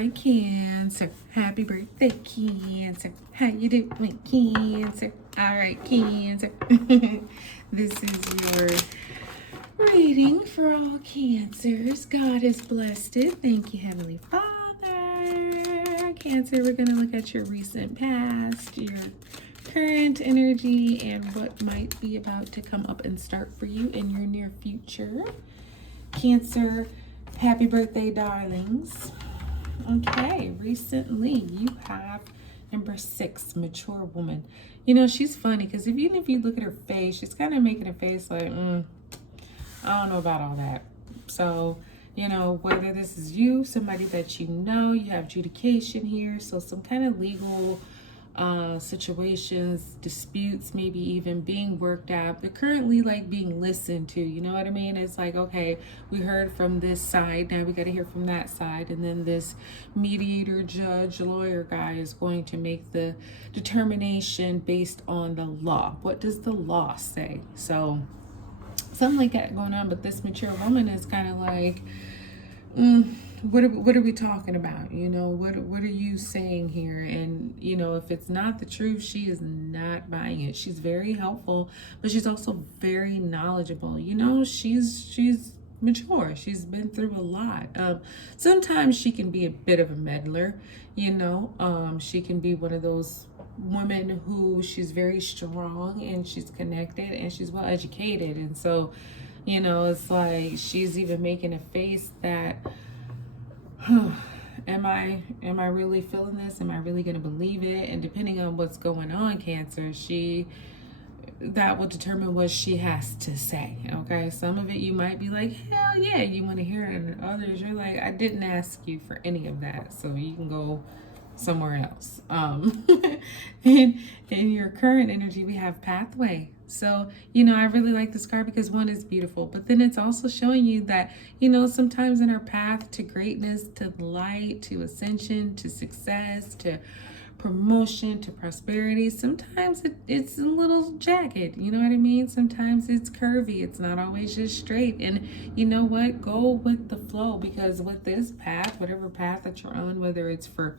Hi, Cancer. Happy birthday, Cancer. How you doing, Cancer? All right, Cancer. This is your reading for all Cancers. God has blessed it. Thank you, Heavenly Father. Cancer, we're going to look at your recent past, your current energy, and what might be about to come up and start for you in your near future. Cancer, happy birthday, darlings. Okay, recently you have number 6, mature woman. You know, she's funny because even if you look at her face, she's kind of making a face like, I don't know about all that. So, you know, whether this is you, somebody that you know, you have adjudication here. So some kind of legal situations, disputes, maybe even being worked out. They're currently like being listened to, you know what I mean? It's like, okay, we heard from this side, now we got to hear from that side, and then this mediator, judge, lawyer guy is going to make the determination based on the law. What does the law say? So something like that going on, but this mature woman is kind of like, what are we talking about? You know, what are you saying here? And you know, if it's not the truth, she is not buying it. She's very helpful, but she's also very knowledgeable. You know, she's mature. She's been through a lot. Sometimes she can be a bit of a meddler. You know, she can be one of those women who she's very strong and she's connected and she's well educated, and so, you know, it's like she's even making a face that, am I really feeling this? Am I really going to believe it? And depending on what's going on, Cancer, that will determine what she has to say. Okay, some of it you might be like, hell yeah, you want to hear it, and others you're like, I didn't ask you for any of that, so you can go somewhere else. In your current energy, we have pathway. So, you know, I really like this card because one is beautiful, but then it's also showing you that, you know, sometimes in our path to greatness, to light, to ascension, to success, to promotion, to prosperity, sometimes it's a little jagged, you know what I mean? Sometimes it's curvy, it's not always just straight. And you know what? Go with the flow, because with this path, whatever path that you're on, whether it's for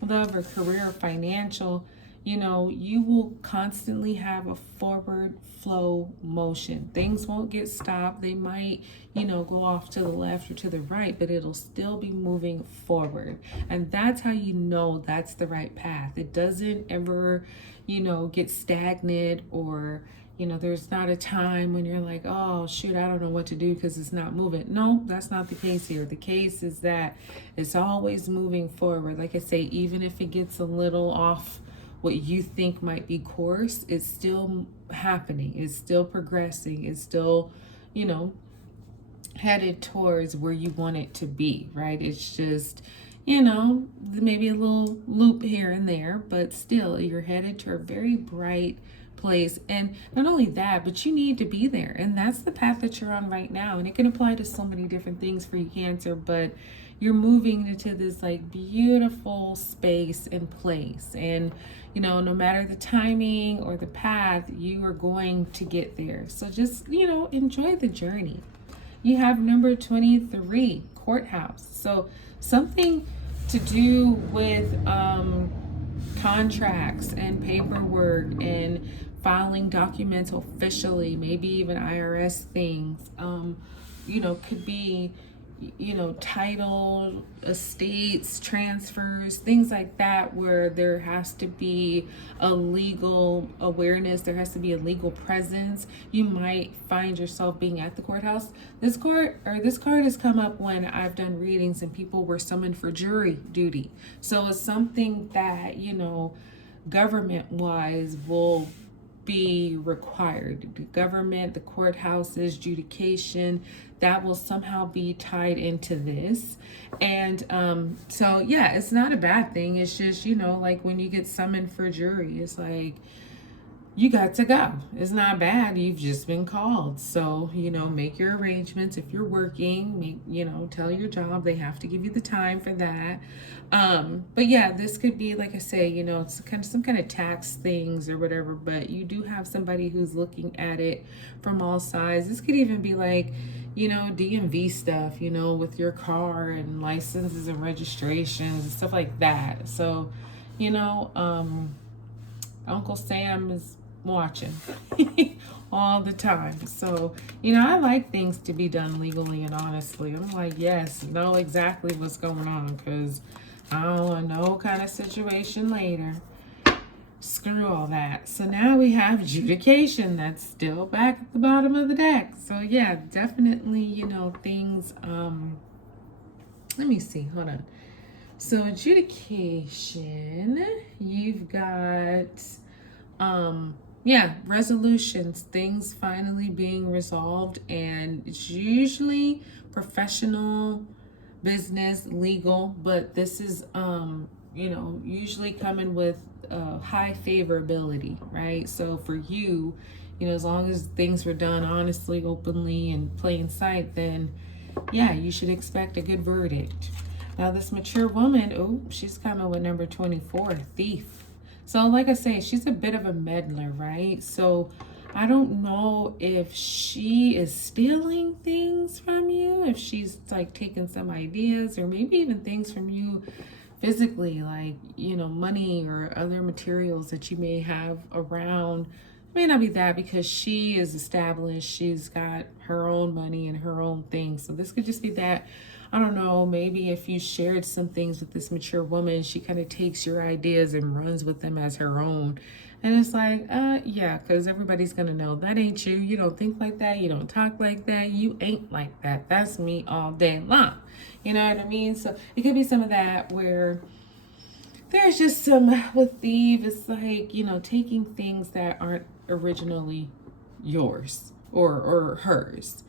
love or career or financial, you know, you will constantly have a forward flow motion. Things won't get stopped. They might, you know, go off to the left or to the right, but it'll still be moving forward. And that's how you know that's the right path. It doesn't ever, you know, get stagnant, or you know, there's not a time when you're like, oh shoot, I don't know what to do because it's not moving. No, that's not the case here. The case is that it's always moving forward. Like I say, even if it gets a little off what you think might be course, it's still happening. It's still progressing. It's still, you know, headed towards where you want it to be, right? It's just, you know, maybe a little loop here and there, but still you're headed to a very bright place. And not only that, but you need to be there, and that's the path that you're on right now. And it can apply to so many different things for you, Cancer, but you're moving into this like beautiful space and place, and you know, no matter the timing or the path, you are going to get there. So just, you know, enjoy the journey. You have number 23, courthouse. So something to do with contracts and paperwork and filing documents officially, maybe even IRS things. You know, could be, you know, title, estates, transfers, things like that, where there has to be a legal awareness, there has to be a legal presence. You might find yourself being at the courthouse. This card has come up when I've done readings and people were summoned for jury duty. So it's something that, you know, government wise will be required. The government, the courthouses, adjudication, that will somehow be tied into this. And so yeah, it's not a bad thing. It's just, you know, like when you get summoned for jury, it's like you got to go. It's not bad. You've just been called. So, make your arrangements. If you're working, tell your job they have to give you the time for that. But yeah, this could be, like I say, it's kind of some kind of tax things or whatever, but you do have somebody who's looking at it from all sides. This could even be like, DMV stuff, with your car and licenses and registrations and stuff like that. So, Uncle Sam is watching all the time. So, I like things to be done legally and honestly. I'm like, yes, know exactly what's going on, because I don't want no kind of situation later. Screw all that. So now we have adjudication. That's still back at the bottom of the deck. So yeah, definitely, things, let me see, hold on. So adjudication, you've got, resolutions, things finally being resolved, and it's usually professional, business, legal, but this is, usually coming with high favorability, right? So for you, as long as things were done honestly, openly, and plain sight, then yeah, you should expect a good verdict. Now this mature woman, she's coming with number 24, thief. So like I say, she's a bit of a meddler, right? So I don't know if she is stealing things from you, if she's like taking some ideas or maybe even things from you physically, like, money or other materials that you may have around. It may not be that, because she is established. She's got her own money and her own things. So this could just be that. I don't know, maybe if you shared some things with this mature woman, she kind of takes your ideas and runs with them as her own. And it's like, yeah, because everybody's going to know that ain't you. You don't think like that. You don't talk like that. You ain't like that. That's me all day long. You know what I mean? So it could be some of that where there's just some, with thief, it's like, taking things that aren't originally yours or hers.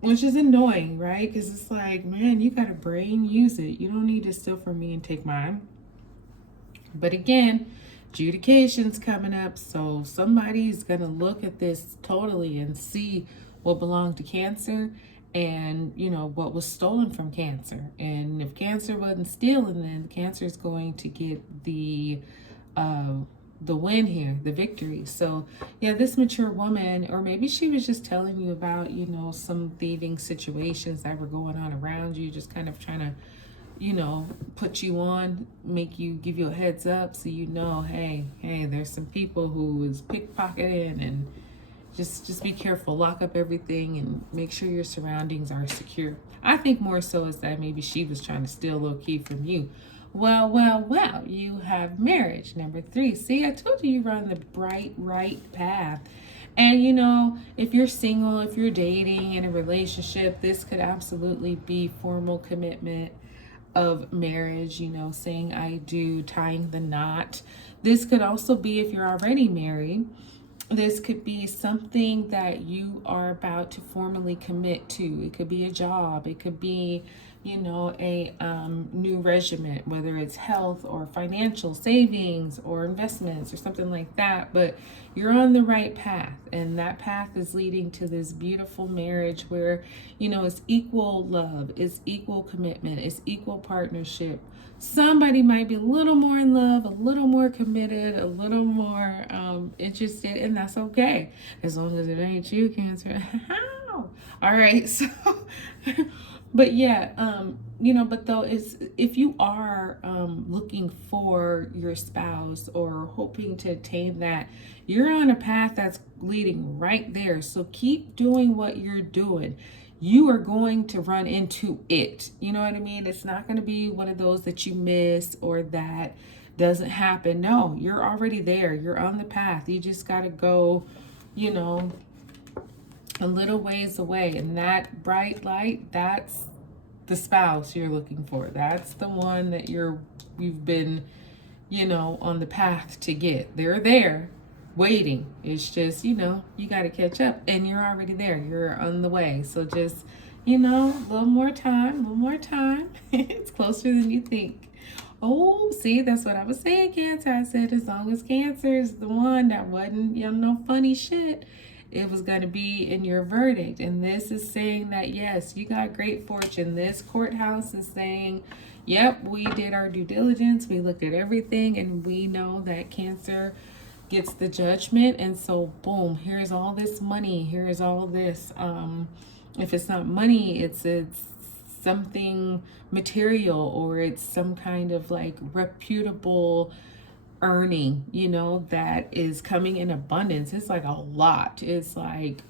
Which is annoying, right? Because it's like, man, you got a brain, use it. You don't need to steal from me and take mine. But again, adjudication's coming up, so somebody's going to look at this totally and see what belonged to Cancer and, what was stolen from Cancer. And if Cancer wasn't stealing, then Cancer is going to get the win here, the victory. So yeah, this mature woman, or maybe she was just telling you about, some thieving situations that were going on around you, just kind of trying to, put you on, give you a heads up so hey, there's some people who is pickpocketing, and just be careful, lock up everything and make sure your surroundings are secure. I think more so is that maybe she was trying to steal low key from you. Well, you have marriage, number 3. See, I told you you're on the bright, right path. And, if you're single, if you're dating in a relationship, this could absolutely be formal commitment of marriage, saying I do, tying the knot. This could also be if you're already married. This could be something that you are about to formally commit to. It could be a job. It could be, a new regimen, whether it's health or financial savings or investments or something like that. But you're on the right path, and that path is leading to this beautiful marriage where, it's equal love, it's equal commitment, it's equal partnership. Somebody might be a little more in love, a little more committed, a little more interested, and that's okay, as long as it ain't you, Cancer. All right, so but yeah, but though it's, if you are looking for your spouse or hoping to attain that, you're on a path that's leading right there. So keep doing what you're doing. You are going to run into it. You know what I mean? It's not going to be one of those that you miss or that doesn't happen. No, you're already there. You're on the path. You just got to go, a little ways away. And that bright light, that's the spouse you're looking for. That's the one that you've been, on the path to get. They're there waiting. It's just, you got to catch up, and you're already there. You're on the way. So just, You know, a little more time, a little more time. It's closer than you think. Oh, see, that's what I was saying, Cancer. I said as long as Cancer is the one that wasn't, no funny shit, it was going to be in your verdict. And this is saying that, yes, you got great fortune. This courthouse is saying, yep, we did our due diligence. We looked at everything and we know that Cancer gets the judgment. And so, boom, here's all this money. Here's all this. If it's not money, it's something material, or it's some kind of like reputable earning, that is coming in abundance. It's like a lot. It's like,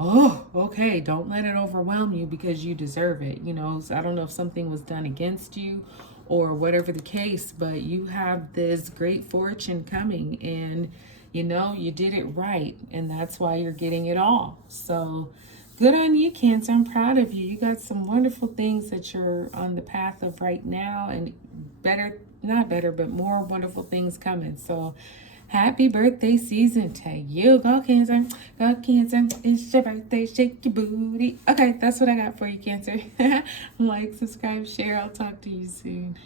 oh, okay, don't let it overwhelm you because you deserve it. So I don't know if something was done against you or whatever the case, but you have this great fortune coming, and you did it right, and that's why you're getting it all. So good on you, Cancer. I'm proud of you. You got some wonderful things that you're on the path of right now, and not better, but more wonderful things coming. So happy birthday season to you. Go, Cancer. Go, Cancer. It's your birthday. Shake your booty. Okay, that's what I got for you, Cancer. Like, subscribe, share. I'll talk to you soon.